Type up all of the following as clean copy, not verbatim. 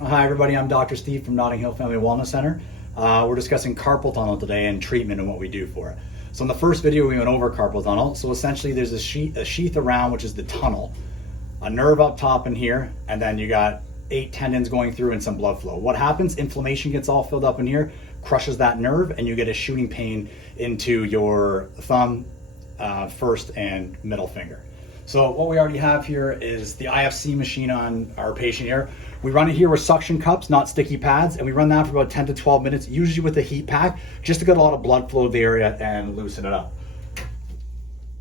Hi everybody, I'm Dr. Steve from Notting Hill Family Wellness Center. We're discussing carpal tunnel today and treatment and what we do for it. So in the first video we went over carpal tunnel. So essentially there's a sheath around, which is the tunnel, a nerve up top in here, and then you got 8 tendons going through and some blood flow. What happens? Inflammation gets all filled up in here, crushes that nerve, and you get a shooting pain into your thumb, first and middle finger. So what we already have here is the IFC machine on our patient here. We run it here with suction cups, not sticky pads, and we run that for about 10 to 12 minutes, usually with a heat pack, just to get a lot of blood flow to the area and loosen it up.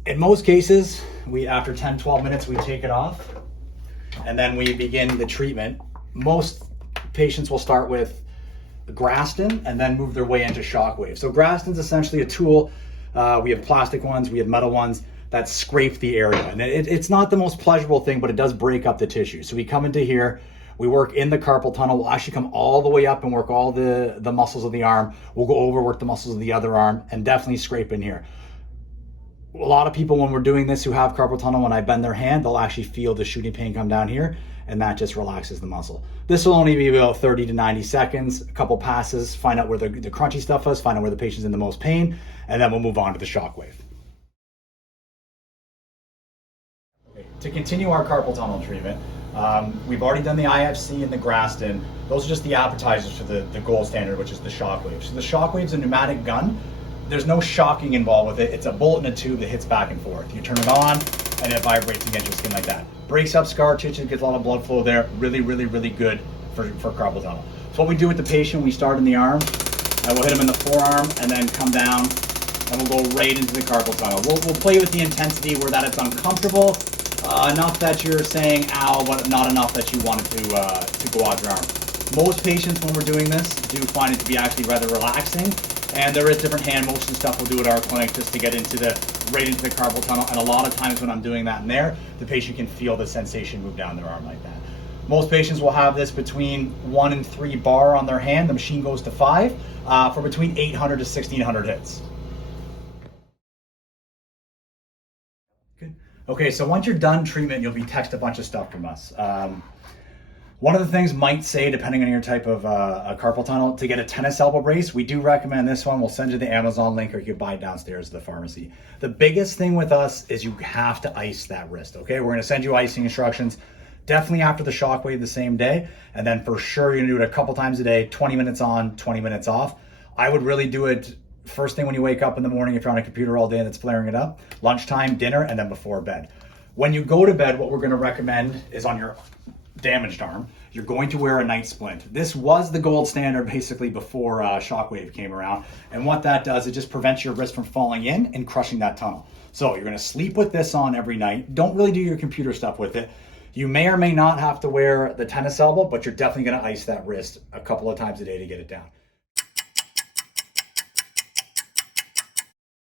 In most cases, after 10, 12 minutes, we take it off, and then we begin the treatment. Most patients will start with Graston and then move their way into Shockwave. So Graston's essentially a tool. We have plastic ones, we have metal ones that scrape the area. And it's not the most pleasurable thing, but it does break up the tissue. So we come into here, we work in the carpal tunnel. We'll actually come all the way up and work all the muscles of the arm. We'll go over, work the muscles of the other arm, and definitely scrape in here. A lot of people, when we're doing this, who have carpal tunnel, when I bend their hand, they'll actually feel the shooting pain come down here, and that just relaxes the muscle. This will only be about 30 to 90 seconds, a couple passes, find out where the crunchy stuff is, find out where the patient's in the most pain, and then we'll move on to the Shockwave. To continue our carpal tunnel treatment, we've already done the IFC and the Graston. Those are just the appetizers for the gold standard, which is the Shockwave. So the Shockwave's a pneumatic gun. There's no shocking involved with it. It's a bullet in a tube that hits back and forth. You turn it on and it vibrates against your skin like that. Breaks up scar tissue, gets a lot of blood flow there. Really, really, really good for carpal tunnel. So what we do with the patient, we start in the arm, and we'll hit him in the forearm and then come down and we'll go right into the carpal tunnel. We'll play with the intensity where that it's uncomfortable, enough that you're saying ow, but not enough that you want it to go out your arm. Most patients, when we're doing this, do find it to be actually rather relaxing, and there is different hand motion stuff we'll do at our clinic just to get right into the carpal tunnel, and a lot of times when I'm doing that in there, the patient can feel the sensation move down their arm like that. Most patients will have this between 1 and 3 bar on their hand. The machine goes to 5 for between 800 to 1600 hits. Okay, so once you're done treatment, you'll be texted a bunch of stuff from us. One of the things might say, depending on your type of a carpal tunnel, to get a tennis elbow brace, we do recommend this one. We'll send you the Amazon link, or you can buy it downstairs at the pharmacy. The biggest thing with us is you have to ice that wrist, okay? We're gonna send you icing instructions, definitely after the Shockwave the same day, and then for sure you're gonna do it a couple times a day, 20 minutes on, 20 minutes off. I would really do it first thing when you wake up in the morning if you're on a computer all day that's flaring it up, lunchtime, dinner, and then before bed. When you go to bed, what we're gonna recommend is on your damaged arm, you're going to wear a night splint. This was the gold standard basically before Shockwave came around. And what that does, it just prevents your wrist from falling in and crushing that tunnel. So you're gonna sleep with this on every night. Don't really do your computer stuff with it. You may or may not have to wear the tennis elbow, but you're definitely gonna ice that wrist a couple of times a day to get it down.